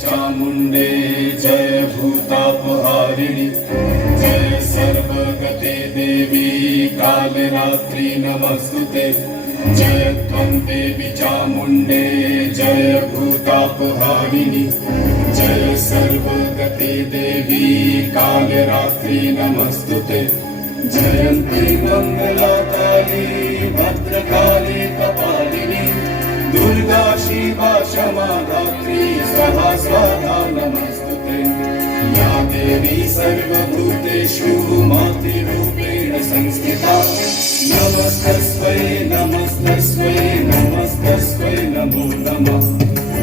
चामुण्डे जय भूतापहारिणि जय सर्वगते देवी कालरात्रि नमस्तुते जय त्वं देवी चामुण्डे जय भूतापहारिणि जय सर्वगते देवी कालरात्रि नमस्तुते जयन्ती मङ्गलाकाली भद्रकाली कपालिनी दुर्गा शिवा क्षमा धात्री स्वाहा स्वाहा नमस्तुते या देवी सर्वभूतेषु मातृरूपेण संस्थिता नमस्तस्मै नमस्तस्मै नमस्तस्मै नमो नमः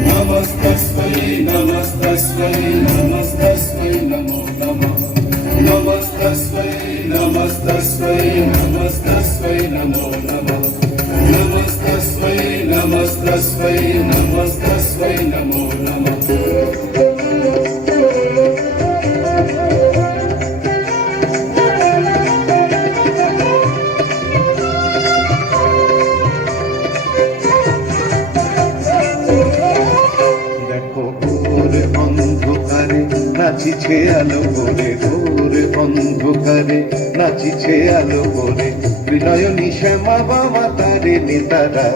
नमस्तस्मै नमस्तस्मै नमस्तस्मै नमो नमः नमस्तस्मै नमस्तस्मै नमस्तस्मै नमो नमः नमस्तस्मै नमस्तस्मै नमस्तस्मै नमो नमः নাচিছে আলো করে ঘোর অন্ধকারে নাচিছে আলো করে বিনয়নী শ্যামা বাবা তারে নেতারা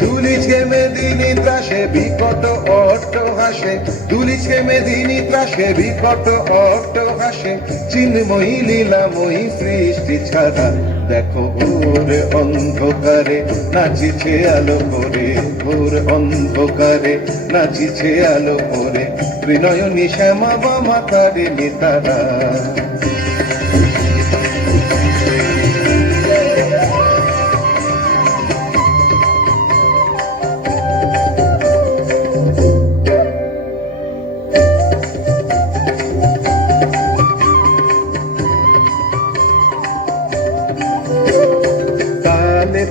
তুলিছে মেদিনী ত্রাসে বিকট অট্ট হাসে তুলিছে মেদিনী ত্রাসে বিকট অট্ট হাসে চিন্ময়ী লীলাময়ী সৃষ্টি ছাড়া দেখো ঘোর অন্ধকারে নাচিছে আলো করে ঘোর অন্ধকারে নাচিছে আলো করে বিনয়নী শ্যামা বাবা তারে নেতারা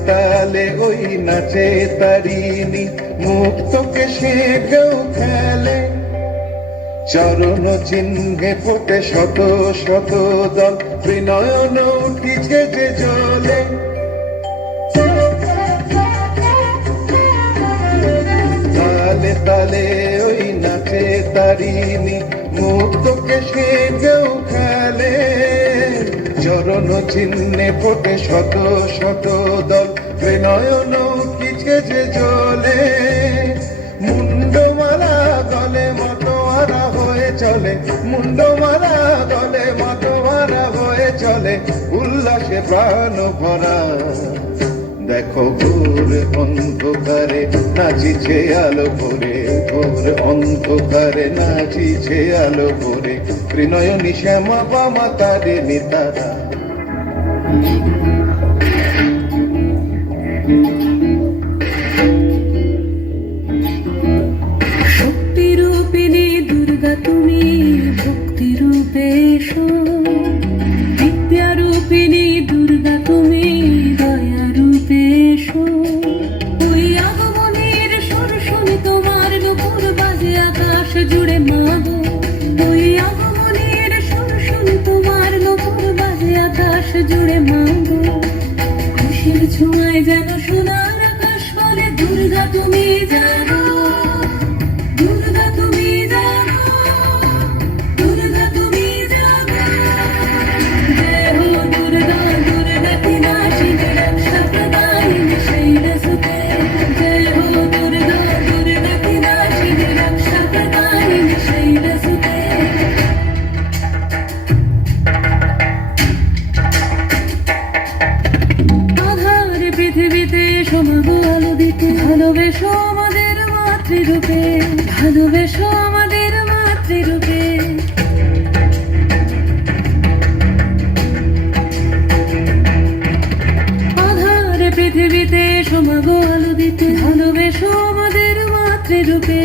তালে ওই নাচে তারিণী মুক্তকে সে কেউ খেলে চরণ চিহ্নে ফোটে শত শত দল বিনয়ন উঠিছে যে জলে তালে তালে ওই নাচে তারিণী মুক্তকে সে কেউ খেলে চরণ চিহ্নে ফোটে শত শত দল বিনয়ন উঠিছে যে জলে মুন্ডমালা গলে মতোয়ারা হয়ে চলে মুন্ডমালা গলে মতোয়ারা হয়ে চলে উল্লাসে প্রাণ ভরা দেখো ঘোর অন্ধকারে নাচিছে আলো করে ঘোর অন্ধকারে নাচিছে আলো করে ত্রিনয়নী শ্যামা বামা তারে নেতারা শক্তি রূপিণী দুর্গা তুমি ভক্তি রূপে এসো বিদ্যা রূপিণী দুর্গা তুমি দয়া রূপে এসো ওই আগমনের সুর শুনে তোমার নুপুর বাজে আকাশ জুড়ে মাগো ওই আগমনের সুর শুনে তোমার নুপুর বাজে আকাশ জুড়ে মাগো খুশির ছোঁয়ায় যেন সোনার আকাশ বলে দুর্গা তুমি জানো দুর্গা তুমি জানো দুর্গা তুমি জানো জয় হো দুর্গা দুর্গা কি নাশিনী রক্ষা প্রদায়িনী শৈলসুতে জয় হো দুর্গা দুর্গা কি নাশিনী রক্ষা প্রদায়িনী শৈলসুতে আধার পৃথিবীতে সমাগো আলো দিতে ভালোবেসো আমাদের মাতৃরূপে ভালোবেসো আমাদের মাতৃরূপে আধার পৃথিবীতে সমাগো আলো দিতে ভালোবেসো আমাদের মাতৃরূপে